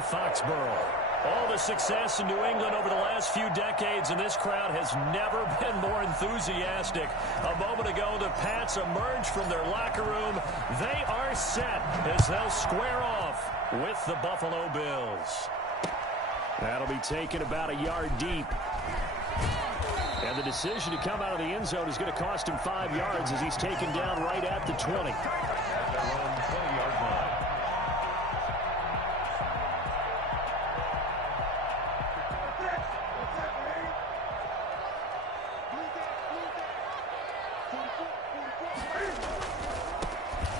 in Foxborough. All the success in New England over the last few decades, and this crowd has never been more enthusiastic. A moment ago, the Pats emerged from their locker room. They are set as they'll square off with the Buffalo Bills. That'll be taken about a yard deep. And the decision to come out of the end zone is going to cost him 5 yards as he's taken down right at the 20.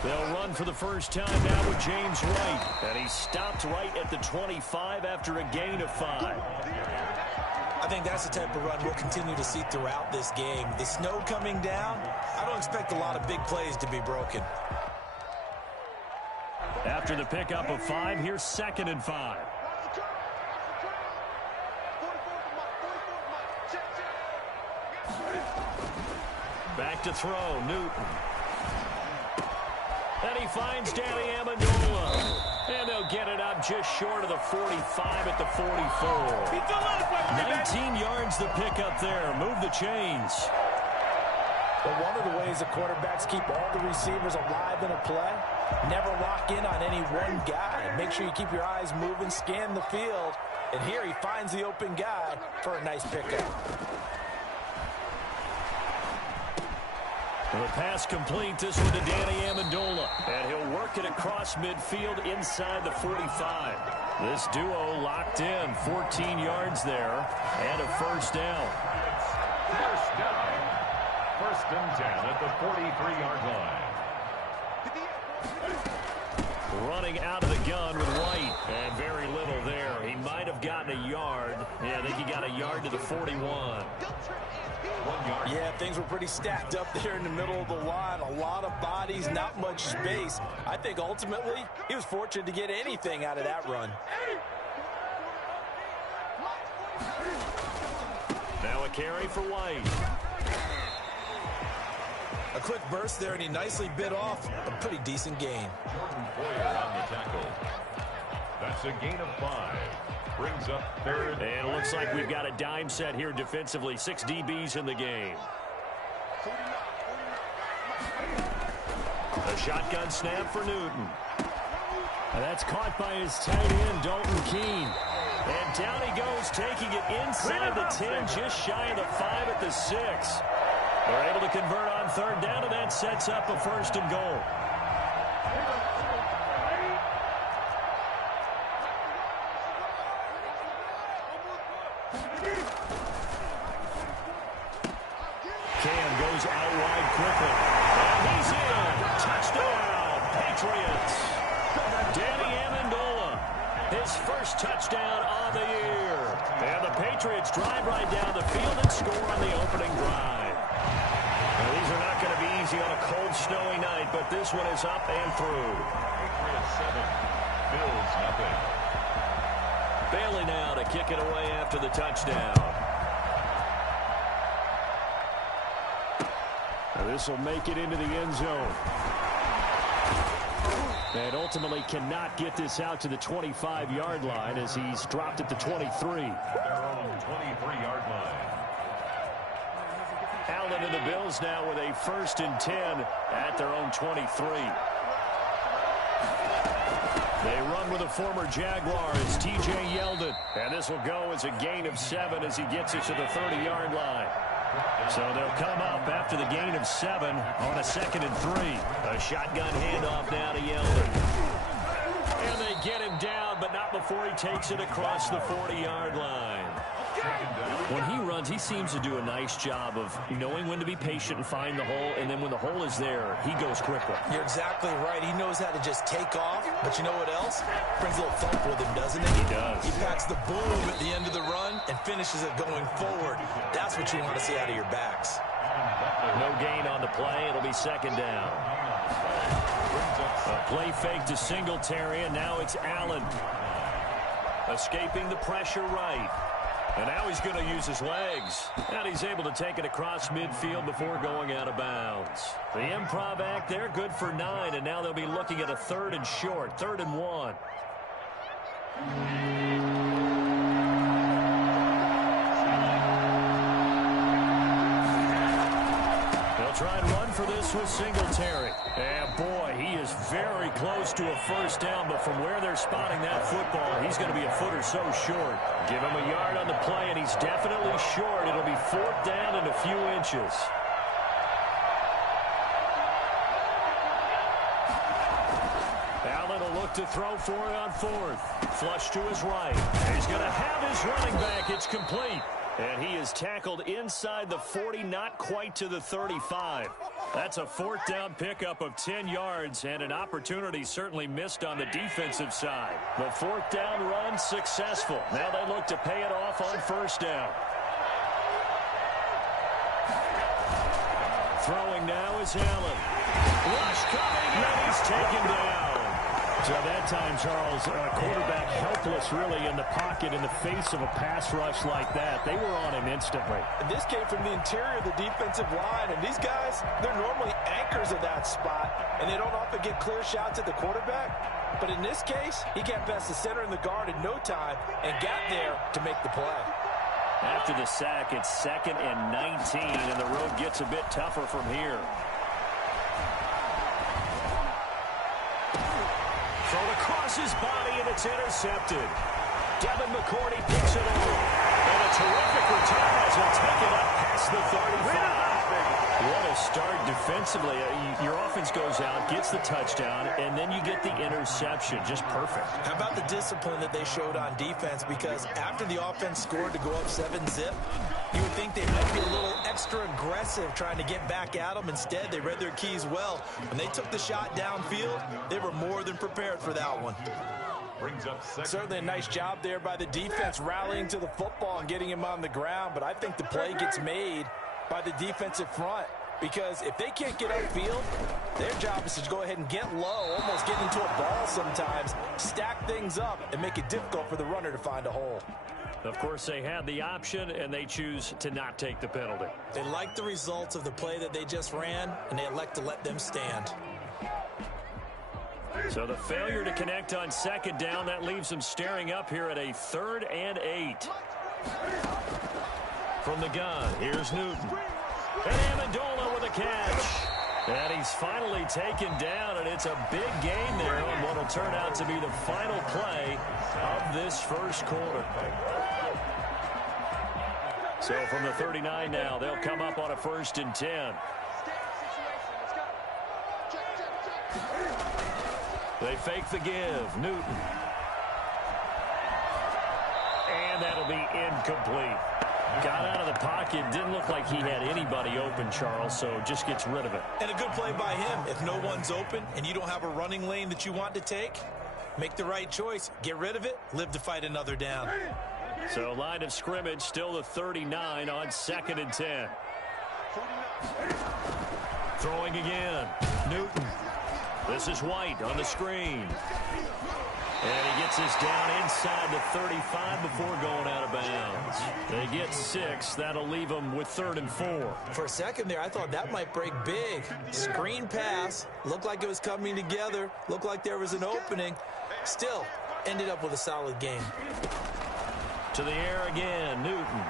They'll run for the first time now with James Wright. And he stopped right at the 25 after a gain of 5. I think that's the type of run we'll continue to see throughout this game. The snow coming down, I don't expect a lot of big plays to be broken. After the pickup of 5, here's 2nd and 5. Back to throw, Newton. And he finds Danny Amendola. And they'll get it up just short of the 45 at the 44. 19 yards the pickup there. Move the chains. But one of the ways the quarterbacks keep all the receivers alive in a play, never lock in on any one guy. Make sure you keep your eyes moving, scan the field. And here he finds the open guy for a nice pickup. The pass complete, this one to Danny Amendola. And he'll work it across midfield inside the 45. This duo locked in, 14 yards there, and a first down. First down. 1st and 10 at the 43-yard line. Running out of the gun with White. And very little there. He might have gotten a yard. Yeah, I think he got a yard to the 41. 1 yard. Yeah, things were pretty stacked up there in the middle of the line. A lot of bodies, not much space. I think ultimately he was fortunate to get anything out of that run. Now a carry for White. A quick burst there, and he nicely bit off a pretty decent gain. Jordan Poyer on the tackle. That's a gain of 5. Brings up 3rd. And it looks like we've got a dime set here defensively. 6 DBs in the game. A shotgun snap for Newton. And that's caught by his tight end, Dalton Keene. And down he goes, taking it inside the 10, just shy of the 5 at the 6. They're able to convert on 3rd down, and that sets up a 1st and goal. Cam goes out wide quickly. And he's in. Touchdown, Patriots. Danny Amendola, his first touchdown on the year. And the Patriots drive right down the field and score on the opening drive. Now, these are not going to be easy on a cold, snowy night, but this one is up and through. Patriots 7. Bills nothing. Bailey now to kick it away after the touchdown. Now this will make it into the end zone. And ultimately cannot get this out to the 25-yard line as he's dropped at the 23. Their own 23-yard line. Allen and the Bills now with a 1st and 10 at their own 23. They run with a former Jaguar as T.J. Yeldon. And this will go as a gain of 7 as he gets it to the 30-yard line. So they'll come up after the gain of 7 on a 2nd and 3. A shotgun handoff now to Yeldon. And they get him down, but not before he takes it across the 40-yard line. When he runs, he seems to do a nice job of knowing when to be patient and find the hole, and then when the hole is there, he goes quickly. You're exactly right. He knows how to just take off, but you know what else? Brings a little thump with him, doesn't he? He does. He packs the boom at the end of the run and finishes it going forward. That's what you want to see out of your backs. No gain on the play. It'll be 2nd down. A play fake to Singletary, and now it's Allen. Escaping the pressure right. And now he's going to use his legs. And he's able to take it across midfield before going out of bounds. The improv act there, good for 9. And now they'll be looking at a 3rd and short, 3rd and 1. They'll try and run for this with Singletary. And boy, he is very close to a first down, but from where they're spotting that football, he's going to be a foot or so short. Give him a yard on the play, and he's definitely short. It'll be fourth down and a few inches. Allen will look to throw for it on fourth. Flush to his right. He's going to have his running back. It's complete. And he is tackled inside the 40, not quite to the 35. That's a fourth down pickup of 10 yards and an opportunity certainly missed on the defensive side. The fourth down run successful. Now they look to pay it off on first down. Throwing now is Allen. Rush coming, and he's taken down. So that time, Charles, quarterback helpless really in the pocket in the face of a pass rush like that. They were on him instantly. And this came from the interior of the defensive line. And these guys, they're normally anchors of that spot. And they don't often get clear shots at the quarterback. But in this case, he got past the center and the guard in no time and got there to make the play. After the sack, it's 2nd and 19, and the road gets a bit tougher from here. Throw across his body, and it's intercepted. Devin McCourty picks it over. And a terrific return as he'll take it up past the 35. What a start defensively. Your offense goes out, gets the touchdown, and then you get the interception. Just perfect. How about the discipline that they showed on defense? Because after the offense scored to go up 7-zip, you would think they might be a little extra aggressive trying to get back at them. Instead, they read their keys well. When they took the shot downfield, they were more than prepared for that one. Brings up second. Certainly a nice job there by the defense rallying to the football and getting him on the ground. But I think the play gets made by the defensive front. Because if they can't get upfield, their job is to go ahead and get low, almost get into a ball sometimes, stack things up, and make it difficult for the runner to find a hole. Of course, they had the option, and they choose to not take the penalty. They like the results of the play that they just ran, and they elect to let them stand. So the failure to connect on second down, that leaves them staring up here at a 3rd and 8. From the gun, here's Newton. And Amendola with a catch. And he's finally taken down, and it's a big gain there on what will turn out to be the final play of this first quarter. So from the 39 now, they'll come up on a 1st and 10. They fake the give. Newton. And that'll be incomplete. Got out of the pocket. Didn't look like he had anybody open, Charles, so just gets rid of it. And a good play by him. If no one's open and you don't have a running lane that you want to take, make the right choice. Get rid of it. Live to fight another down. So line of scrimmage, still the 39 on 2nd and 10. Throwing again. Newton. This is White on the screen. And he gets this down inside the 35 before going out of bounds. They get 6. That'll leave them with 3rd and 4. For a second there, I thought that might break big. Screen pass. Looked like it was coming together. Looked like there was an opening. Still, ended up with a solid game. To the air again, Newton.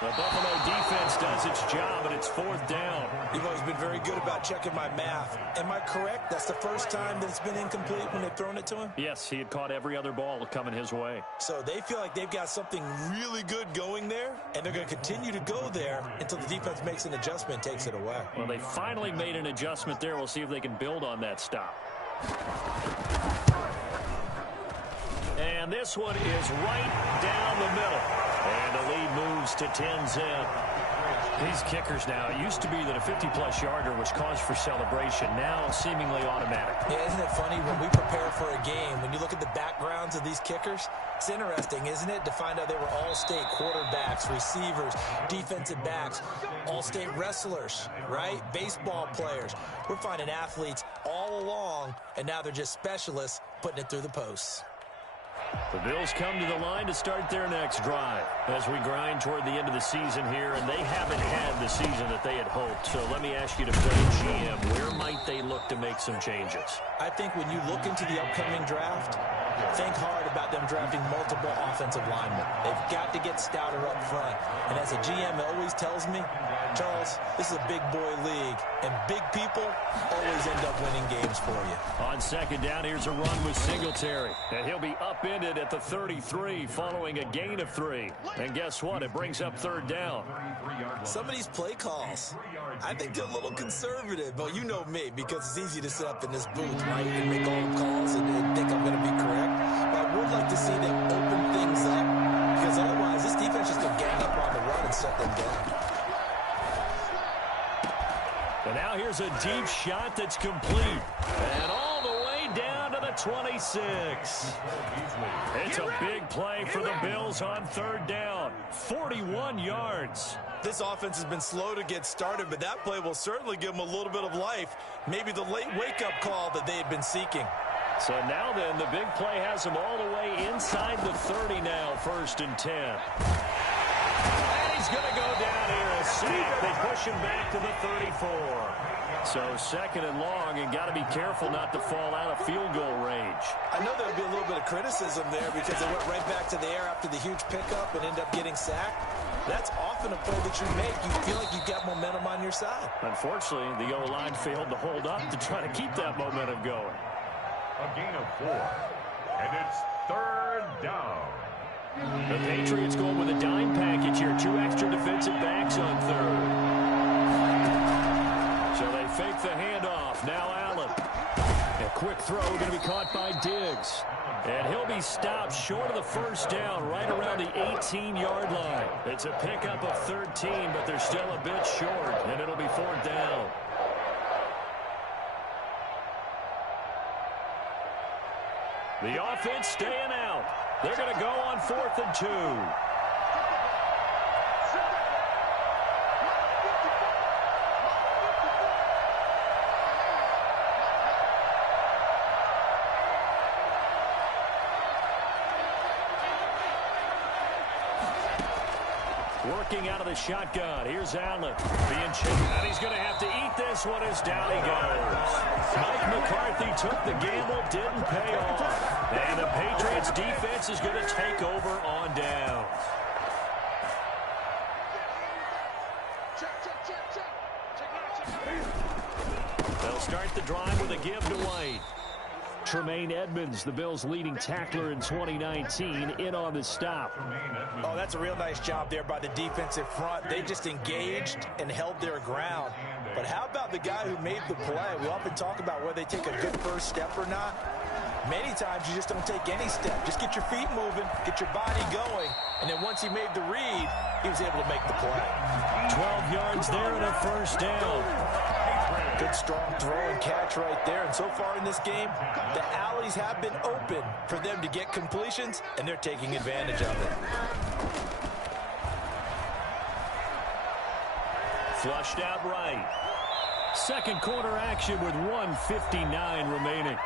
The Buffalo defense does its job, and it's 4th down. You've always been very good about checking my math. Am I correct? That's the first time that it's been incomplete when they've thrown it to him? Yes, he had caught every other ball coming his way. So they feel like they've got something really good going there, and they're going to continue to go there until the defense makes an adjustment and takes it away. Well, they finally made an adjustment there. We'll see if they can build on that stop. And this one is right down the middle. And the lead moves to 10-zip. These kickers now, it used to be that a 50-plus yarder was cause for celebration. Now seemingly automatic. Yeah, isn't it funny when we prepare for a game, when you look at the backgrounds of these kickers, it's interesting, isn't it, to find out they were all-state quarterbacks, receivers, defensive backs, all-state wrestlers, right? Baseball players. We're finding athletes all along, and now they're just specialists putting it through the posts. The Bills come to the line to start their next drive as we grind toward the end of the season here, and they haven't had the season that they had hoped. So let me ask you to play GM, where might they look to make some changes? I think when you look into the upcoming draft, think hard about them drafting multiple offensive linemen. They've got to get stouter up front. And as a GM always tells me, Charles, this is a big boy league, and big people always end up winning games for you. On second down, here's a run with Singletary, and he'll be upended at the 33 following a gain of 3. And guess what? It brings up third down. Some of these play calls, I think they're a little conservative. But you know me, because it's easy to sit up in this booth, right, and make all the calls and think I'm going to be correct. But I would like to see them open things up, because otherwise this defense just going to gang up on the run and set them down. And now here's a deep shot that's complete. And all the way down to the 26. It's a big play for the Bills on third down. 41 yards. This offense has been slow to get started, but that play will certainly give them a little bit of life. Maybe the late wake-up call that they had been seeking. So now then, the big play has them all the way inside the 30 now, 1st and 10. And he's going to go down here, a sack. They push him back to the 34. So 2nd and long, and got to be careful not to fall out of field goal range. I know there'll be a little bit of criticism there because they went right back to the air after the huge pickup and end up getting sacked. That's often a play that you make. You feel like you've got momentum on your side. Unfortunately, the O-line failed to hold up to try to keep that momentum going. A gain of 4, and it's 3rd down. The Patriots going with a dime package here. 2 extra defensive backs on third. So they fake the handoff. Now Allen. A quick throw going to be caught by Diggs. And he'll be stopped short of the 1st down right around the 18-yard line. It's a pickup of 13, but they're still a bit short, and it'll be 4th down. The offense staying out. They're going to go on 4th and 2. Working out of the shotgun. Here's Allen. Being chipped, and he's going to have to eat this one as down he goes. Mike McCarthy took the gamble, didn't pay off. And the Patriots defense is going to take over on downs. They'll start the drive with a give to White. Tremaine Edmonds, the Bills' leading tackler in 2019, in on the stop. Oh, that's a real nice job there by the defensive front. They just engaged and held their ground. But how about the guy who made the play? We often talk about whether they take a good first step or not. Many times you just don't take any step. Just get your feet moving, get your body going, and then once he made the read, he was able to make the play. 12 yards there and a 1st down. Good strong throw and catch right there. And so far in this game, the alleys have been open for them to get completions, and they're taking advantage of it. Flushed out right. Second quarter action with 1:59 remaining.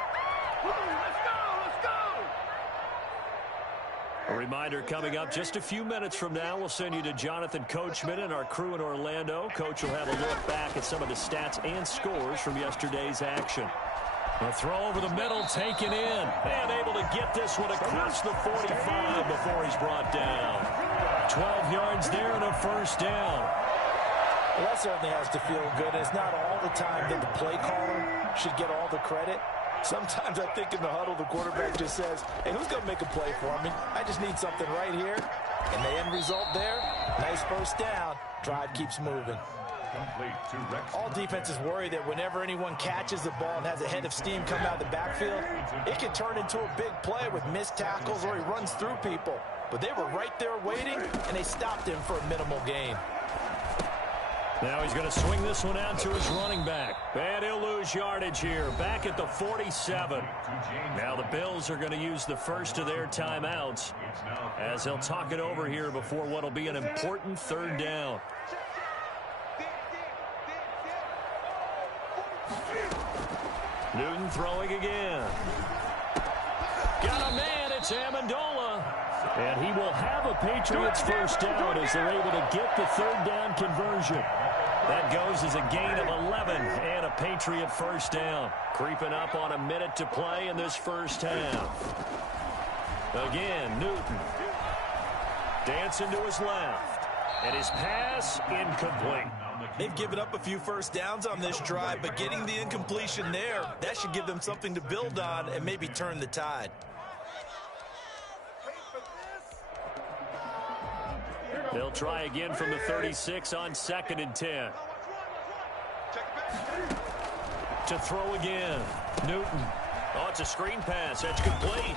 A reminder coming up just a few minutes from now. We'll send you to Jonathan Coachman and our crew in Orlando. Coach will have a look back at some of the stats and scores from yesterday's action. A throw over the middle, taken in, and able to get this one across the 45 before he's brought down. 12 yards there and a 1st down. Well, that certainly has to feel good. It's not all the time that the play caller should get all the credit. Sometimes I think in the huddle, the quarterback just says, hey, who's going to make a play for me? I just need something right here. And the end result there, nice 1st down. Drive keeps moving. All defenses worry that whenever anyone catches the ball and has a head of steam come out of the backfield, it can turn into a big play with missed tackles or he runs through people. But they were right there waiting, and they stopped him for a minimal gain. Now he's going to swing this one out to his running back. And he'll lose yardage here. Back at the 47. Now the Bills are going to use the first of their timeouts as they'll talk it over here before what will be an important 3rd down. Newton throwing again. Got a man at It's Amendola. And he will have a Patriots first down as they're able to get the third down conversion. That goes as a gain of 11 and a Patriot first down. Creeping up on a minute to play in this first half. Again, Newton. Dancing to his left. And his pass incomplete. They've given up a few first downs on this drive, but getting the incompletion there, that should give them something to build on and maybe turn the tide. They'll try again from the 36 on 2nd and 10. To throw again. Newton. Oh, it's a screen pass. That's complete.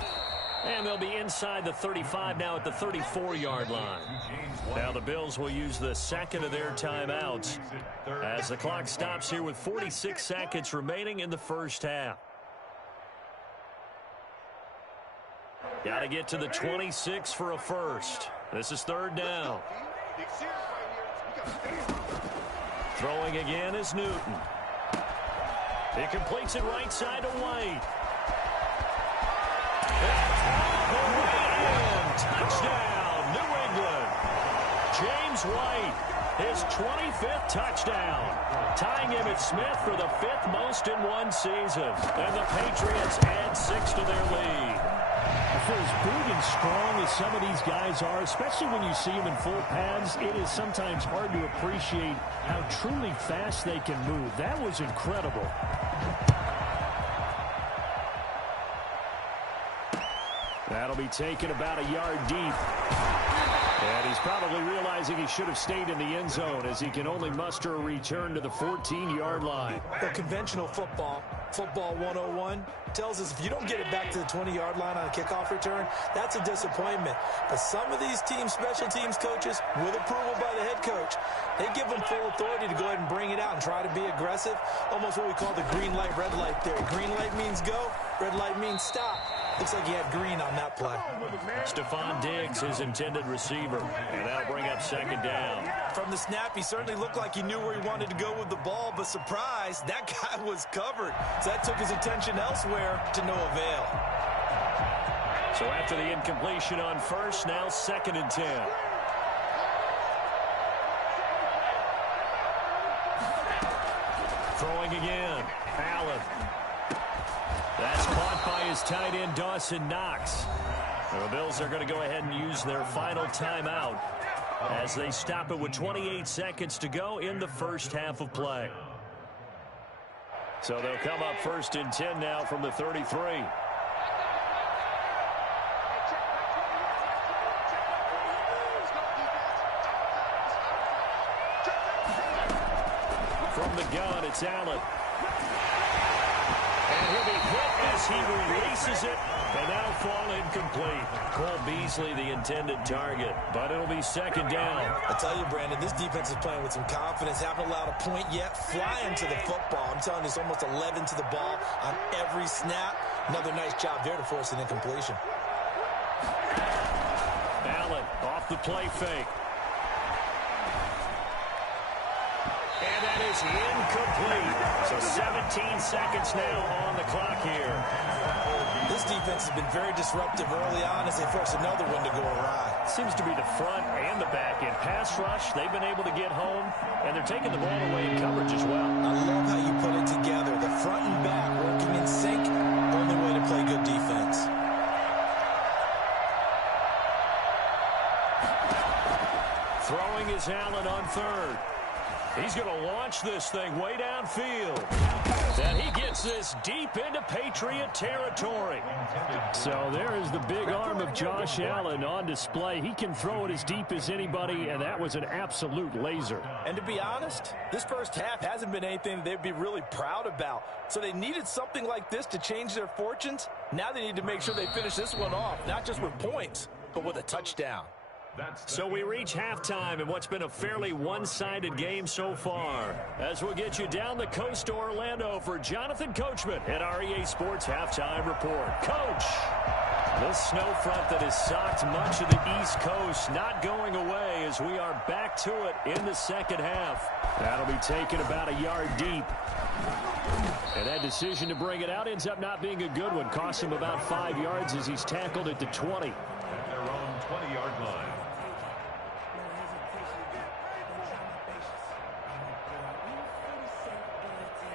And they'll be inside the 35 now at the 34-yard line. Now the Bills will use the second of their timeouts as the clock stops here with 46 seconds remaining in the first half. Got to get to the 26 for a first. This is third down. Throwing again is Newton. He completes it right side to White. Touchdown, New England. James White, his 25th touchdown. Tying Emmitt Smith for the 5th most in one season. And the Patriots add 6 to their lead. For as big and strong as some of these guys are, especially when you see them in full pads, it is sometimes hard to appreciate how truly fast they can move. That was incredible. That'll be taken about a yard deep. And he's probably realizing he should have stayed in the end zone as he can only muster a return to the 14-yard line. The conventional football 101, tells us if you don't get it back to the 20-yard line on a kickoff return, that's a disappointment. But some of these teams, special teams coaches, with approval by the head coach, they give them full authority to go ahead and bring it out and try to be aggressive. Almost what we call the green light, red light theory. Green light means go, red light means stop. Looks like he had green on that play. Stephon Diggs, his intended receiver. And that'll bring up second down. From the snap, he certainly looked like he knew where he wanted to go with the ball, but surprise, that guy was covered. So that took his attention elsewhere to no avail. So after the incompletion on first, now 2nd and 10. Throwing again. Allen. That's caught by his tight end, Dawson Knox. The Bills are going to go ahead and use their final timeout as they stop it with 28 seconds to go in the first half of play. So they'll come up 1st and 10 now from the 33. From the gun, it's Allen. And he'll be hit as he releases it, and that'll fall incomplete. Cole Beasley, the intended target, but it'll be second down. I tell you, Brandon, this defense is playing with some confidence. Haven't allowed a point yet. Flying to the football. I'm telling you, it's almost 11 to the ball on every snap. Another nice job there to force an incompletion. Allen off the play fake. And that is incomplete. So 17 seconds now on the clock here. This defense has been very disruptive early on as they force another one to go awry. Seems to be the front and the back end. Pass rush, they've been able to get home, and they're taking the ball away in coverage as well. I love how you put it together. The front and back working in sync. Only way to play good defense. Throwing is Allen on third. He's going to launch this thing way downfield. And he gets this deep into Patriot territory. So there is the big arm of Josh Allen on display. He can throw it as deep as anybody, and that was an absolute laser. And to be honest, this first half hasn't been anything they'd be really proud about. So they needed something like this to change their fortunes. Now they need to make sure they finish this one off, not just with points, but with a touchdown. So we reach halftime in what's been a fairly one-sided game so far. As we'll get you down the coast to Orlando for Jonathan Coachman at our EA Sports Halftime Report. Coach! This snow front that has socked much of the East Coast not going away as we are back to it in the second half. That'll be taken about a yard deep. And that decision to bring it out ends up not being a good one. Costs him about 5 yards as he's tackled at the 20. At their own 20-yard line.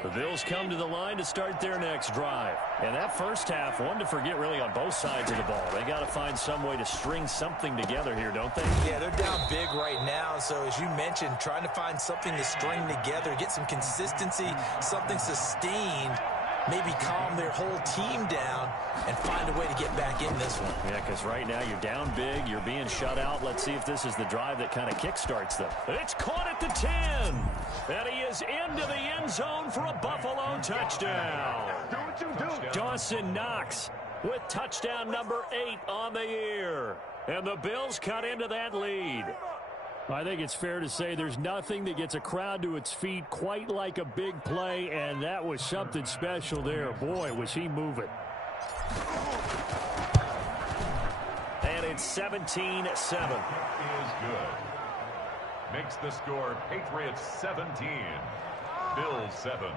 The Bills come to the line to start their next drive. And that first half, one to forget really on both sides of the ball. They got to find some way to string something together here, don't they? Yeah, they're down big right now. So as you mentioned, trying to find something to string together, get some consistency, something sustained, maybe calm their whole team down and find a way to get back in this one. Yeah, because right now you're down big, you're being shut out. Let's see if this is the drive that kind of kickstarts them. It's caught at the 10. And he is into the end zone for a Buffalo touchdown. Dawson Knox with touchdown number 8 on the year. And the Bills cut into that lead. I think it's fair to say there's nothing that gets a crowd to its feet quite like a big play, and that was something special there. Boy, was he moving. And it's 17-7. Is good. Makes the score Patriots 17, Bills 7.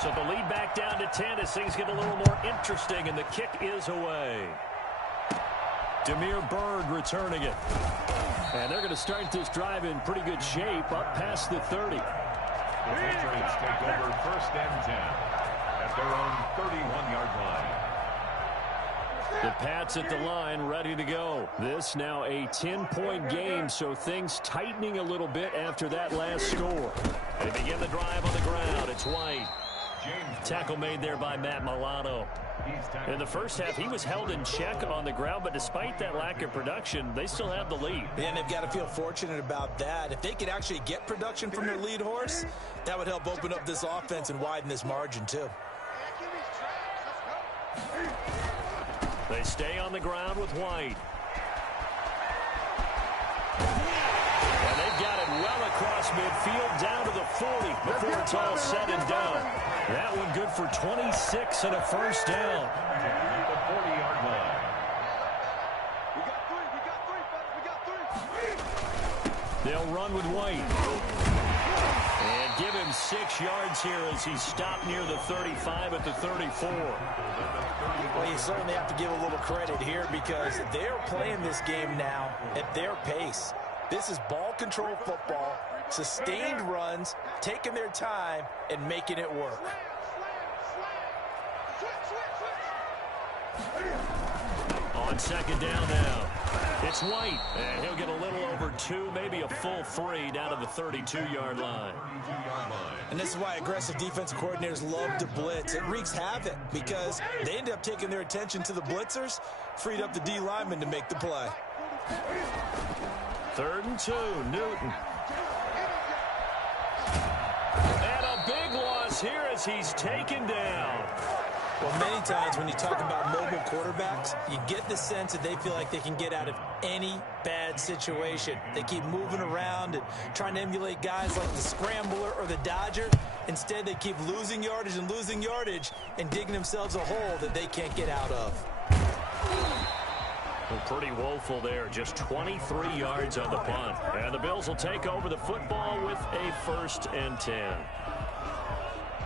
So the lead back down to 10 as things get a little more interesting, and the kick is away. Demir Bird returning it. And they're going to start this drive in pretty good shape up past the 30. The Patriots take over 1st and 10 at their own 31-yard line. The Pats at the line, ready to go. This now a 10-point game, so things tightening a little bit after that last score. They begin the drive on the ground. It's White. Tackle made there by Matt Milano. In the first half, he was held in check on the ground, but despite that lack of production, they still have the lead. And they've got to feel fortunate about that. If they could actually get production from their lead horse, that would help open up this offense and widen this margin, too. They stay on the ground with White. And they've got it well across midfield down to the 40 before it's all said and done. That one good for 26 and a first down. At the 40-yard line. They'll run with White. And give him 6 yards here as he's stopped near the 35 at the 34. Well, you certainly have to give a little credit here because they're playing this game now at their pace. This is ball control football, sustained runs, taking their time, and making it work. On second down now. It's White, and he'll get a little over 2, maybe a full 3 down to the 32-yard line. And this is why aggressive defensive coordinators love to blitz. It wreaks havoc because they end up taking their attention to the blitzers, freed up the D lineman to make the play. 3rd and 2, Newton. And a big loss here as he's taken down. Well, many times when you talk about mobile quarterbacks, you get the sense that they feel like they can get out of any bad situation. They keep moving around and trying to emulate guys like the scrambler or the dodger. Instead, they keep losing yardage and digging themselves a hole that they can't get out of. Well, pretty woeful there. Just 23 yards on the punt. And the Bills will take over the football with a 1st and 10.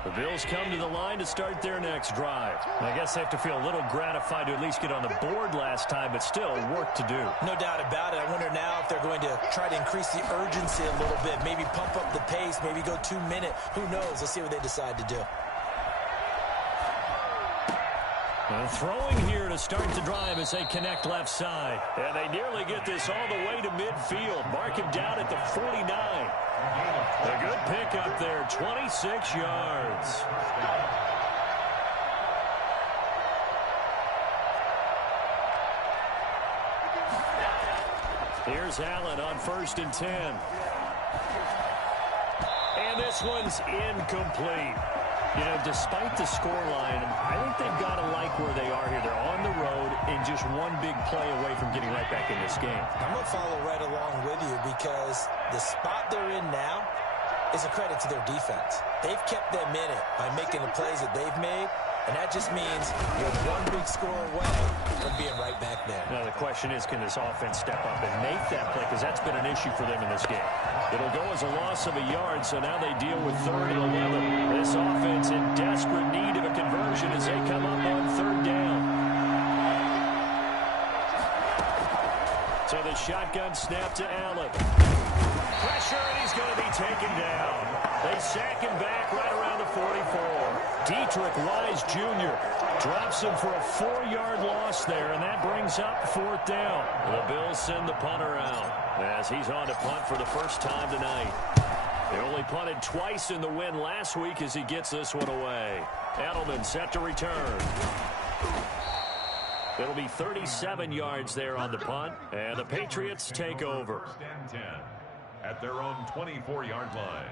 The Bills come to the line to start their next drive. I guess they have to feel a little gratified to at least get on the board last time, but still work to do. No doubt about it. I wonder now if they're going to try to increase the urgency a little bit, maybe pump up the pace, maybe go 2-minute. Who knows? Let's see what they decide to do. And throwing here to start the drive as they connect left side. And they nearly get this all the way to midfield. Mark him down at the 49. A good pickup there, 26 yards. Here's Allen on 1st and 10. And this one's incomplete. You know, despite the scoreline, I think they've got to like where they are here. They're on the road and just one big play away from getting right back in this game. I'm going to follow right along with you because the spot they're in now is a credit to their defense. They've kept them in it by making the plays that they've made, And that just means you're one big score away from being right back there. Now the question is, can this offense step up and make that play? Because that's been an issue for them in this game. It'll go as a loss of a yard, so now they deal with 3rd and 11. This offense in desperate need of a conversion as they come up on 3rd down. So the shotgun snap to Allen. Pressure, and he's going to be taken down. They sack him back right around the 44. Dietrich Wise Jr. drops him for a 4-yard loss there, and that brings up 4th down. The Bills send the punter out as he's on to punt for the first time tonight. They only punted twice in the win last week as he gets this one away. Edelman set to return. It'll be 37 yards there on the punt, and the Patriots take over. 1st and 10 at their own 24-yard line.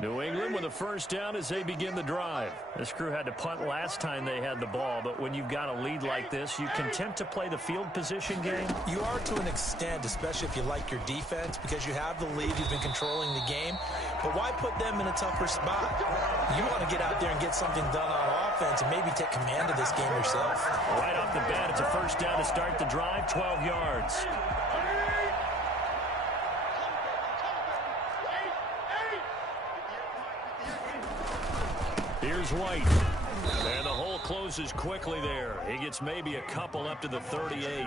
New England with a 1st down as they begin the drive. This crew had to punt last time they had the ball, but when you've got a lead like this, you can tempt to play the field position game. You are to an extent, especially if you like your defense, because you have the lead, you've been controlling the game. But why put them in a tougher spot? You want to get out there and get something done on offense and maybe take command of this game yourself. Right off the bat, it's a 1st down to start the drive, 12 yards. Here's White. And the hole closes quickly there. He gets maybe a couple up to the 38.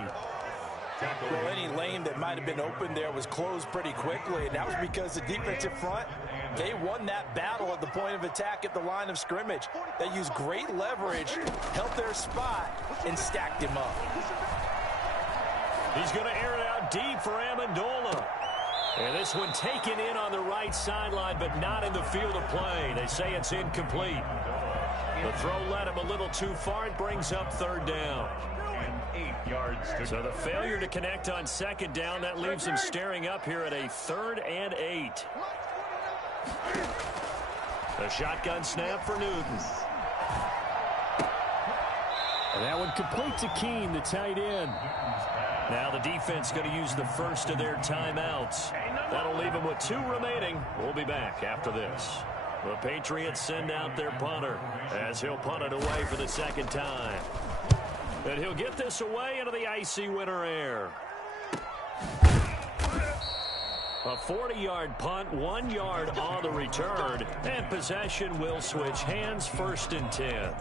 Well, any lane that might have been open there was closed pretty quickly, and that was because the defensive front, they won that battle at the point of attack at the line of scrimmage. They used great leverage, held their spot, and stacked him up. He's going to air it out deep for Amendola. And this one taken in on the right sideline, but not in the field of play. They say it's incomplete. The throw led him a little too far. It brings up 3rd down. And 8 yards to So the failure to connect on 2nd down, that leaves him staring up here at a 3rd and 8. The shotgun snap for Newton. And that one complete to Keene, the tight end. Now the defense going to use the first of their timeouts. That'll leave them with 2 remaining. We'll be back after this. The Patriots send out their punter as he'll punt it away for the 2nd time. And he'll get this away into the icy winter air. A 40-yard punt, 1 yard on the return, and possession will switch hands, 1st and 10.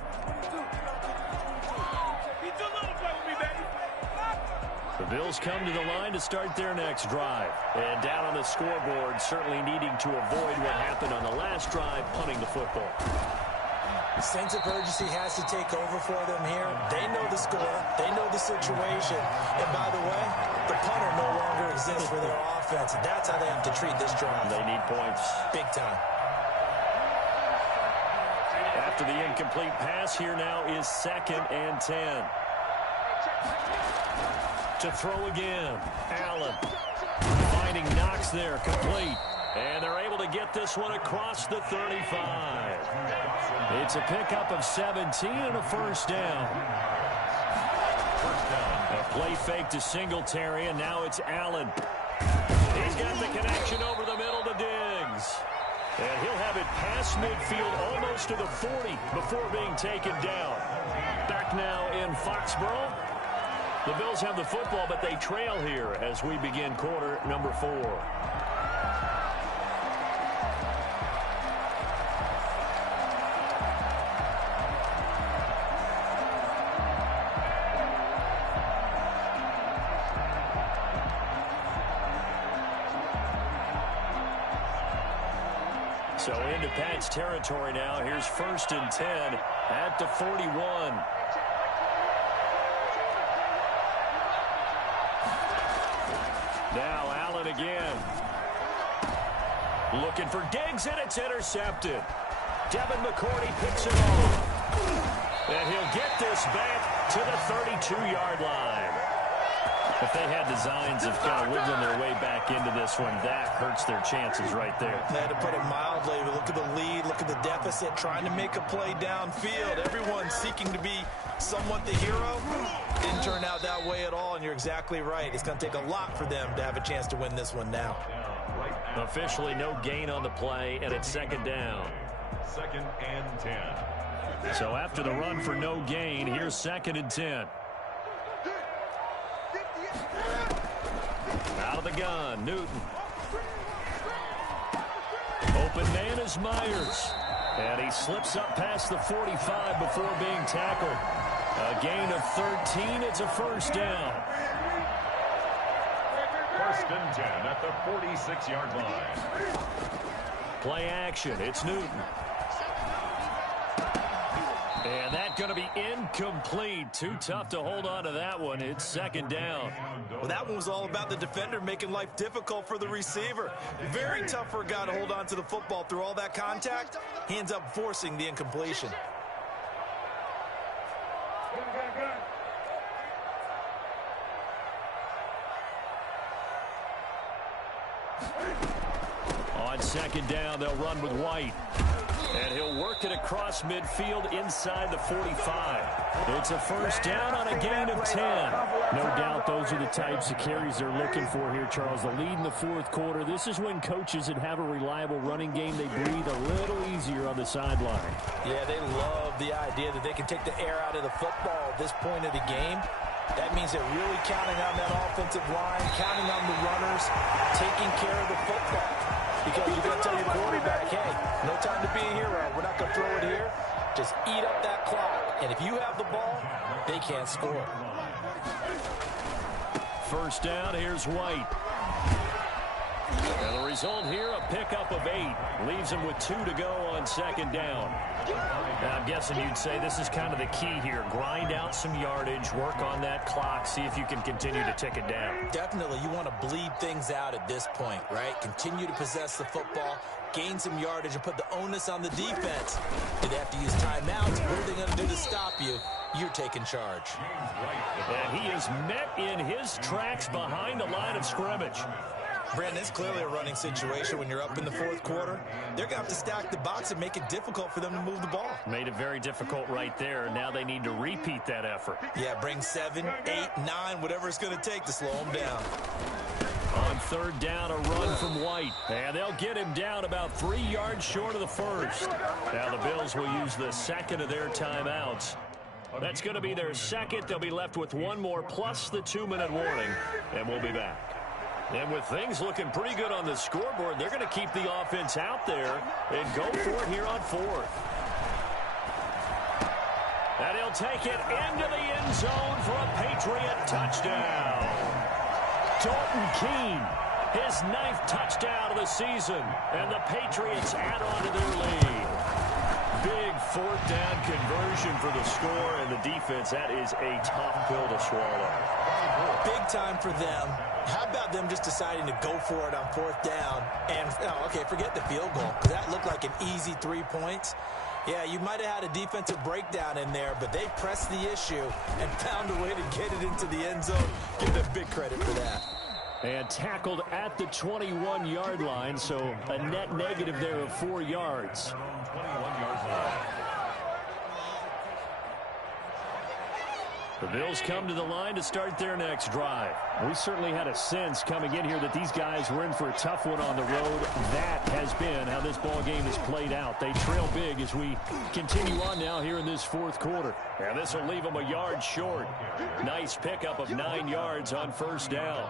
The Bills come to the line to start their next drive. And down on the scoreboard, certainly needing to avoid what happened on the last drive, punting the football. The sense of urgency has to take over for them here. They know the score. They know the situation. And by the way, the punter no longer exists for their offense. And that's how they have to treat this drive. They need points. Big time. After the incomplete pass, here now is 2nd and 10. To throw again. Allen finding Knox there, complete. And they're able to get this one across the 35. It's a pickup of 17 and a 1st down. A play fake to Singletary, and now it's Allen. He's got the connection over the middle to Diggs. And he'll have it past midfield almost to the 40 before being taken down. Back now in Foxborough. The Bills have the football, but they trail here as we begin quarter number 4. So into Pat's territory now. Here's 1st and 10 at the 41. Now Allen again. Looking for Diggs, and it's intercepted. Devin McCourty picks it off. And he'll get this back to the 32-yard line. If they had designs of kind of wiggling their way back into this one, that hurts their chances right there. They had to put it mildly. Look at the lead. Look at the deficit. Trying to make a play downfield. Everyone seeking to be somewhat the hero. Didn't turn out that way at all, and you're exactly right. It's going to take a lot for them to have a chance to win this one now. Officially no gain on the play, and it's 2nd down. 2nd and 10. So after the run for no gain, here's 2nd and 10. Out of the gun, Newton. Open man is Myers. And he slips up past the 45 before being tackled. A gain of 13. It's a first down. 1st and 10 at the 46-yard line. Play action. It's Newton. And that's going to be incomplete. Too tough to hold on to that one. It's 2nd down. Well, that one was all about the defender making life difficult for the receiver. Very tough for a guy to hold on to the football through all that contact. He ends up forcing the incompletion. On 2nd down, they'll run with White. And he'll work it across midfield inside the 45. It's a first down on a gain of 10. No doubt those are the types of carries they're looking for here, Charles. The lead in the 4th quarter. This is when coaches that have a reliable running game, they breathe a little easier on the sideline. Yeah, they love the idea that they can take the air out of the football at this point of the game. That means they're really counting on that offensive line, counting on the runners, taking care of the football. Because you're going to tell your quarterback, hey, no time to be a hero. We're not going to throw it here. Just eat up that clock. And if you have the ball, they can't score. First down, here's White. And the result here, a pickup of 8. Leaves him with 2 to go on 2nd down. Now, I'm guessing you'd say this is kind of the key here. Grind out some yardage, work on that clock, see if you can continue to tick it down. Definitely, you want to bleed things out at this point, right? Continue to possess the football, gain some yardage, and put the onus on the defense. Do they have to use timeouts? What are they going to do to stop you? You're taking charge. And he is met in his tracks behind the line of scrimmage. Brandon, it's clearly a running situation when you're up in the 4th quarter. They're going to have to stack the box and make it difficult for them to move the ball. Made it very difficult right there. Now they need to repeat that effort. Yeah, bring 7, 8, 9, whatever it's going to take to slow them down. On 3rd down, a run from White. And they'll get him down about 3 yards short of the 1st. Now the Bills will use the 2nd of their timeouts. That's going to be their 2nd. They'll be left with 1 more plus the 2-minute warning. And we'll be back. And with things looking pretty good on the scoreboard, they're going to keep the offense out there and go for it here on 4th. And he'll take it into the end zone for a Patriot touchdown. Dalton Keene, his 9th touchdown of the season, and the Patriots add on to their lead. Big 4th down conversion for the score, and the defense, that is a tough pill to swallow. Big time for them. How about them just deciding to go for it on 4th down? And, okay, forget the field goal, because that looked like an easy 3 points. Yeah, you might have had a defensive breakdown in there, but they pressed the issue and found a way to get it into the end zone. Give them big credit for that. And tackled at the 21-yard line, so a net negative there of 4 yards. 21 yards line. The Bills come to the line to start their next drive. We certainly had a sense coming in here that these guys were in for a tough one on the road. That has been how this ball game has played out. They trail big as we continue on now here in this 4th quarter. And this will leave them a yard short. Nice pickup of 9 yards on 1st down.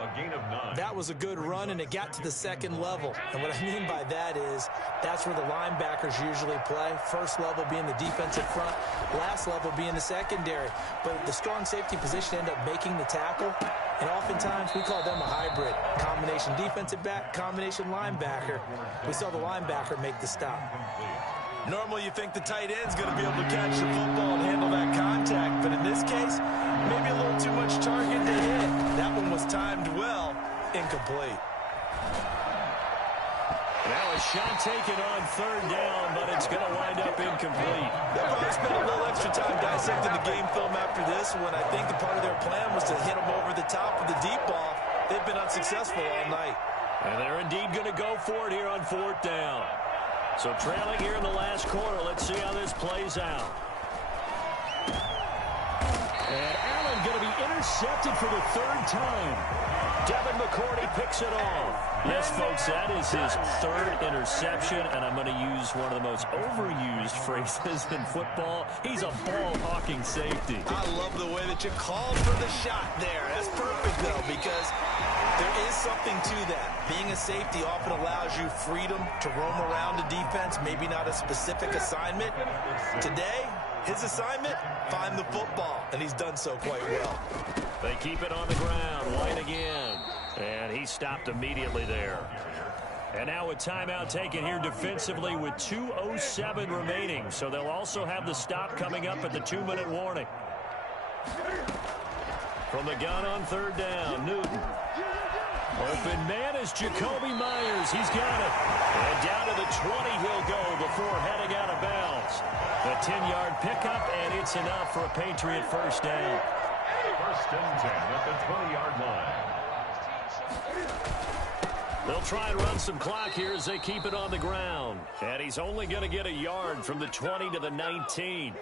A gain of 9. That was a good run, and it got to the 2nd level. And what I mean by that is that's where the linebackers usually play. First level being the defensive front, last level being the secondary. But the strong safety position ended up making the tackle, and oftentimes we call them a hybrid. Combination defensive back, combination linebacker. We saw the linebacker make the stop. Normally you think the tight end's going to be able to catch the football and handle that contact, but in this case, maybe a little too much target to hit. That one was timed well, incomplete. Now a shot taken on 3rd down, but it's going to wind up incomplete. They'll probably spend a little extra time dissecting the game film after this one. I think the part of their plan was to hit them over the top of the deep ball. They've been unsuccessful all night. And they're indeed going to go for it here on 4th down. So trailing here in the last quarter. Let's see how this plays out. And Allen going to be intercepted intercepted for the third time. Devin McCourty picks it off. Yes, folks, that is his third interception, and I'm going to use one of the most overused phrases in football. He's a ball-hawking safety. I love the way that you called for the shot there. That's perfect, though, because there is something to that. Being a safety often allows you freedom to roam around a defense, maybe not a specific assignment. Today, his assignment, find the football, and he's done so quite well. They keep it on the ground. White again. And he stopped immediately there. And now a timeout taken here defensively with 2:07 remaining. So they'll also have the stop coming up at the 2-minute warning. From the gun on third down, Newton. Open man is Jacoby Myers. He's got it. And down to the 20 he'll go before heading out of bounds. The 10-yard pickup, and it's enough for a Patriot first down. First and 10 at the 20-yard line. They'll try and run some clock here as they keep it on the ground. And he's only going to get a yard from the 20 to the 19.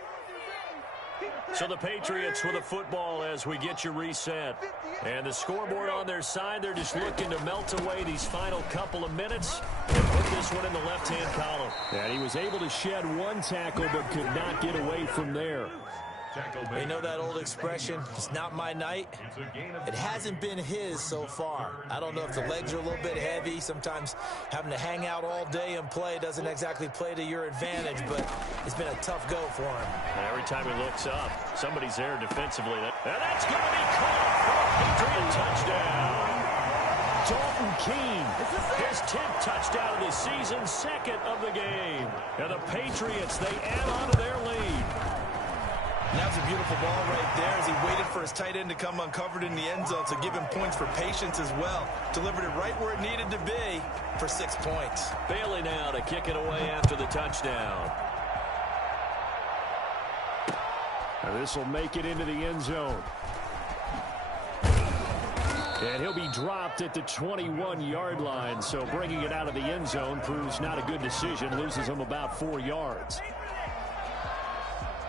So the Patriots with a football as we get you reset. And the scoreboard on their side, they're just looking to melt away these final couple of minutes and put this one in the left-hand column. And he was able to shed one tackle but could not get away from there. You know that old expression, it's not my night? It hasn't been his so far. I don't know if the legs are a little bit heavy. Sometimes having to hang out all day and play doesn't exactly play to your advantage, but it's been a tough go for him. And every time he looks up, somebody's there defensively. And that's going to be caught for a Patriot touchdown. Dalton Keene, his 10th touchdown of the season, second of the game. And the Patriots, they add on to their lead. And that was a beautiful ball right there as he waited for his tight end to come uncovered in the end zone, so give him points for patience as well. Delivered it right where it needed to be for 6 points. Bailey now to kick it away after the touchdown. And this will make it into the end zone. And he'll be dropped at the 21-yard line, so bringing it out of the end zone proves not a good decision, loses him about 4 yards.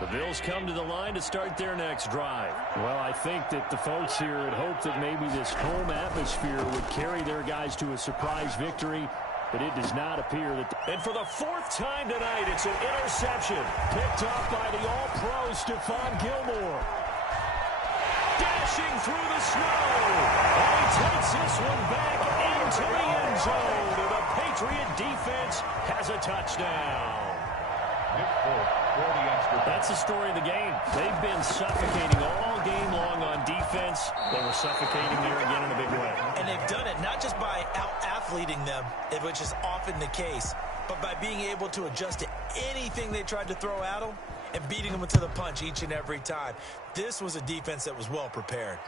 The Bills come to the line to start their next drive. Well, I think that the folks here had hoped that maybe this home atmosphere would carry their guys to a surprise victory, but it does not appear that. And for the 4th time tonight, it's an interception. Picked up by the All-Pro Stephon Gilmore. Dashing through the snow. And he takes this one back into the end zone. And the Patriot defense has a touchdown. That's the story of the game. They've been suffocating all game long on defense. They were suffocating there again in a big way. And they've done it not just by out-athleting them, which is often the case, but by being able to adjust to anything they tried to throw at them and beating them to the punch each and every time. This was a defense that was well prepared.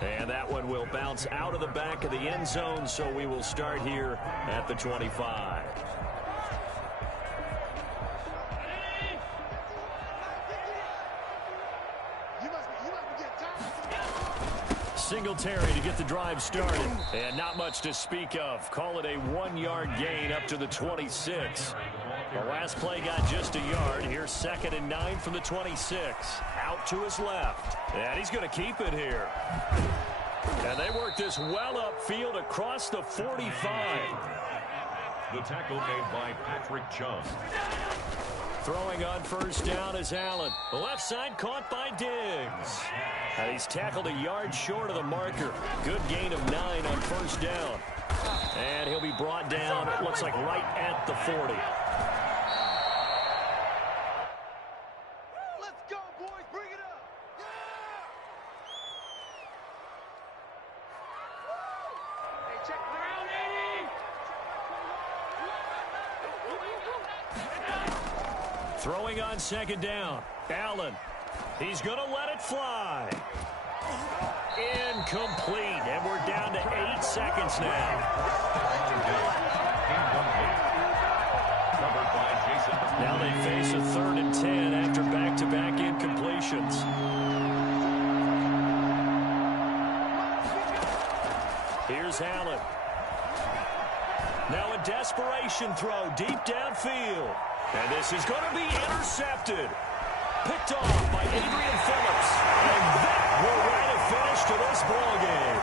And that one will bounce out of the back of the end zone, so we will start here at the 25. Singletary to get the drive started. And not much to speak of. Call it a 1-yard gain up to the 26. The last play got just a yard. Here's 2nd and 9 from the 26. Out to his left. And he's going to keep it here. And they work this well upfield across the 45. The tackle made by Patrick Chung. Throwing on first down is Allen. The left side caught by Diggs. And he's tackled a yard short of the marker. Good gain of 9 on first down. And he'll be brought down, it looks like right at the 40. Let's go, boys. Bring it up. Hey, check around, Eddie. Throwing on second down. Allen. He's going to let it fly. Incomplete. And we're down to 8 seconds now. Now they face a 3rd and 10 after back-to-back incompletions. Here's Allen. Now a desperation throw deep downfield. And this is going to be intercepted. Picked off by Adrian Phillips. And that will write a finish to this ball game.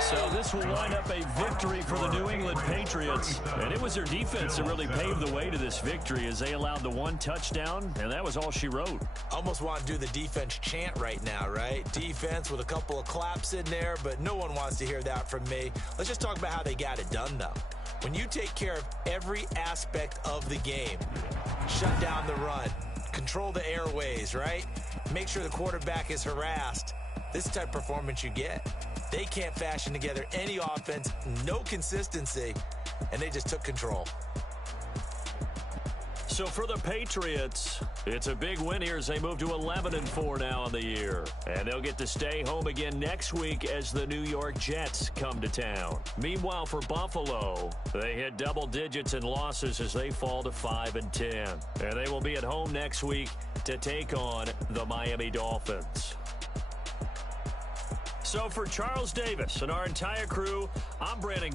So this will wind up a victory for the New England Patriots. And it was their defense that really paved the way to this victory as they allowed the one touchdown, and that was all she wrote. Almost want to do the defense chant right now, right? Defense with a couple of claps in there, but no one wants to hear that from me. Let's just talk about how they got it done, though. When you take care of every aspect of the game, shut down the run, control the airways, right? Make sure the quarterback is harassed. This is the type of performance you get. They can't fashion together any offense, no consistency, and they just took control. So for the Patriots, it's a big win here as they move to 11-4 now in the year. And they'll get to stay home again next week as the New York Jets come to town. Meanwhile, for Buffalo, they hit double digits in losses as they fall to 5-10. And they will be at home next week to take on the Miami Dolphins. So for Charles Davis and our entire crew, I'm Brandon Goobers.